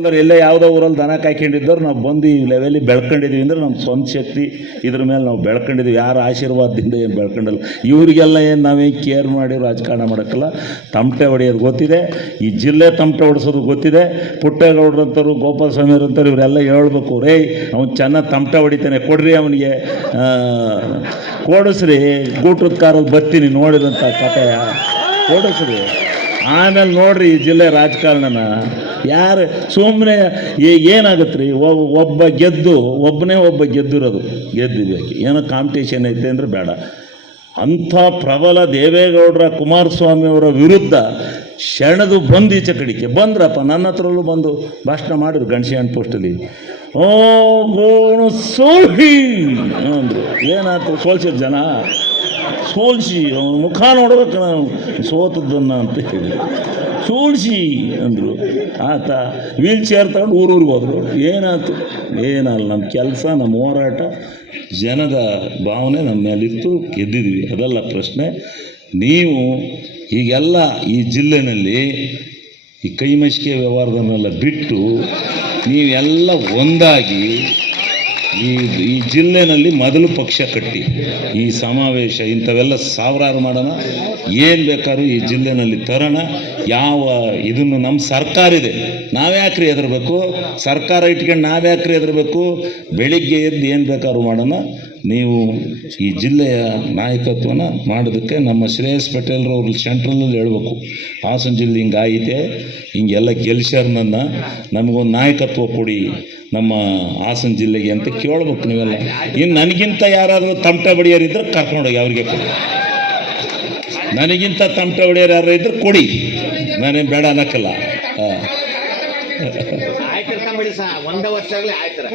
ಅಂದ್ರೆ ಎಲ್ಲೇ ಯಾವುದೋ ಊರಲ್ಲಿ ದನ ಕಾಯ್ಕೊಂಡಿದ್ದವ್ರು ನಾವು ಬಂದು ಈ ಲೆವೆಲಿಗೆ ಬೆಳ್ಕೊಂಡಿದ್ದೀವಿ ಅಂದರೆ ನಮ್ಮ ಸ್ವಂತ ಶಕ್ತಿ ಇದ್ರ ಮೇಲೆ ನಾವು ಬೆಳ್ಕೊಂಡಿದ್ದೀವಿ. ಯಾರ ಆಶೀರ್ವಾದದಿಂದ ಏನು ಬೆಳ್ಕೊಂಡಿಲ್ಲ. ಇವರಿಗೆಲ್ಲ ಏನು ನಾವೇನು ಕೇರ್ ಮಾಡಿ ರಾಜಕಾರಣ ಮಾಡೋಕ್ಕಲ್ಲ. ತಮಟೆ ಹೊಡೆಯೋದು ಗೊತ್ತಿದೆ, ಈ ಜಿಲ್ಲೆ ತಮಟೆ ಹೊಡೆಸೋದು ಗೊತ್ತಿದೆ. ಪುಟ್ಟೇಗೌಡರಂಥವ್ರು, ಗೋಪಾಲ ಸ್ವಾಮಿಯವ್ರಂಥವ್ರು ಇವರೆಲ್ಲ ಹೇಳ್ಬೇಕು, ರೇ ಅವ್ನು ಚೆನ್ನಾಗಿ ತಮಟೆ ಹೊಡಿತಾನೆ, ಕೊಡ್ರಿ ಅವನಿಗೆ ಕೊಡಿಸ್ರಿ, ಗೂಟದ ಕಾರಲ್ಲಿ ಬರ್ತೀನಿ ನೋಡಿದಂಥ ಕಥೆಯ ಕೊಡಿಸ್ರಿ. ಆಮೇಲೆ ನೋಡ್ರಿ ಈ ಜಿಲ್ಲೆ ರಾಜಕಾರಣನ ಯಾರು ಸುಮ್ಮನೆ ಏನಾಗುತ್ತೆ ರೀ. ಒಬ್ಬ ಗೆದ್ದಿರೋದು ಗೆದ್ದಿದ್ವಿ, ಏನೋ ಕಾಂಪಿಟೇಷನ್ ಐತೆ ಅಂದರೆ ಬೇಡ. ಅಂಥ ಪ್ರಬಲ ದೇವೇಗೌಡರ ಕುಮಾರಸ್ವಾಮಿಯವರ ವಿರುದ್ಧ ಶರಣದು ಬಂದು ಈಚೆ ಕಡೆಗೆ ಬಂದ್ರಪ್ಪ. ನನ್ನ ಹತ್ರಲ್ಲೂ ಬಂದು ಭಾಷಣ ಮಾಡಿದ್ರು ಗಣಶಿಯನ್ ಪೋಸ್ಟಲ್ಲಿ. ಓ ಗೋಣು ಸೋಲ್ಸಿ ಅಂದರು. ಏನಾಯ್ತು ಸೋಲ್ಸಿದ ಜನ ಸೋಲ್ಸಿ ಅವನ ಮುಖ ನೋಡ್ಬೇಕು ನಾವು ಸೋತದ್ದನ್ನು ಅಂತ ಹೇಳಿ ಸೋಲ್ಸಿ ಅಂದರು. ಆತ ವೀಲ್ ಚೇರ್ ತಗೊಂಡು ಊರೂರಿಗೆ ಹೋದರು. ಏನಾಯ್ತು? ಏನಲ್ಲ, ನಮ್ಮ ಕೆಲಸ, ನಮ್ಮ ಹೋರಾಟ, ಜನದ ಭಾವನೆ ನಮ್ಮ ಮೇಲಿತ್ತು, ಗೆದ್ದಿದ್ವಿ. ಅದಲ್ಲ ಪ್ರಶ್ನೆ. ನೀವು ಈಗೆಲ್ಲ ಈ ಜಿಲ್ಲೆನಲ್ಲಿ ಈ ಕೈಮಶಿಕೆ ವ್ಯವಹಾರದನ್ನೆಲ್ಲ ಬಿಟ್ಟು ನೀವೆಲ್ಲ ಒಂದಾಗಿ ಈ ಜಿಲ್ಲೆನಲ್ಲಿ ಮೊದಲು ಪಕ್ಷ ಕಟ್ಟಿ ಈ ಸಮಾವೇಶ ಇಂಥವೆಲ್ಲ ಸಾವಿರಾರು ಮಾಡೋಣ. ಏನು ಬೇಕಾದ್ರೂ ಈ ಜಿಲ್ಲೆನಲ್ಲಿ ತರೋಣ. ಯಾವ ಇದನ್ನು ನಮ್ಮ ಸರ್ಕಾರ ಇದೆ, ನಾವ್ಯಾಕ್ರಿ ಹೆದರಬೇಕು? ಸರ್ಕಾರ ಇಟ್ಕೊಂಡು ನಾವ್ಯಾಕ್ರಿ ಹೆದರಬೇಕು? ಬೆಳಿಗ್ಗೆ ಎದ್ದು ಏನು ಬೇಕಾದ್ರೂ ಮಾಡೋಣ. ನೀವು ಈ ಜಿಲ್ಲೆಯ ನಾಯಕತ್ವನ ಮಾಡೋದಕ್ಕೆ ನಮ್ಮ ಶ್ರೇಯಸ್ ಪಟೇಲ್ರವ್ರು ಸೆಂಟ್ರಲ್ನಲ್ಲಿ ಹೇಳ್ಬೇಕು, ಹಾಸನ ಜಿಲ್ಲೆ ಹಿಂಗಾಗಿದೆ, ಹಿಂಗೆಲ್ಲ ಗೆಲ್ಸ್ಯಾರ ನಮಗೊಂದು ನಾಯಕತ್ವ ಕೊಡಿ ನಮ್ಮ ಹಾಸನ ಜಿಲ್ಲೆಗೆ ಅಂತ ಕೇಳ್ಬೇಕು ನೀವೆಲ್ಲ. ಇನ್ನು ನನಗಿಂತ ಯಾರಾದರೂ ತಮಟೆ ಬಡಿಯೋರಿದ್ರೆ ಕರ್ಕೊಂಡೋಗಿ ಅವ್ರಿಗೆ ಕೊಡಿ. ನನಗಿಂತ ತಮಟೆ ಹೊಡೆಯೋರು ಯಾರು ಇದ್ರೆ ಕೊಡಿ, ನಾನೇನು ಬೇಡ ಅನ್ನಕ್ಕಲ್ಲ. ಒಂದೇ ವರ್ಷ ಆಗಲಿ ಆಯ್ತರ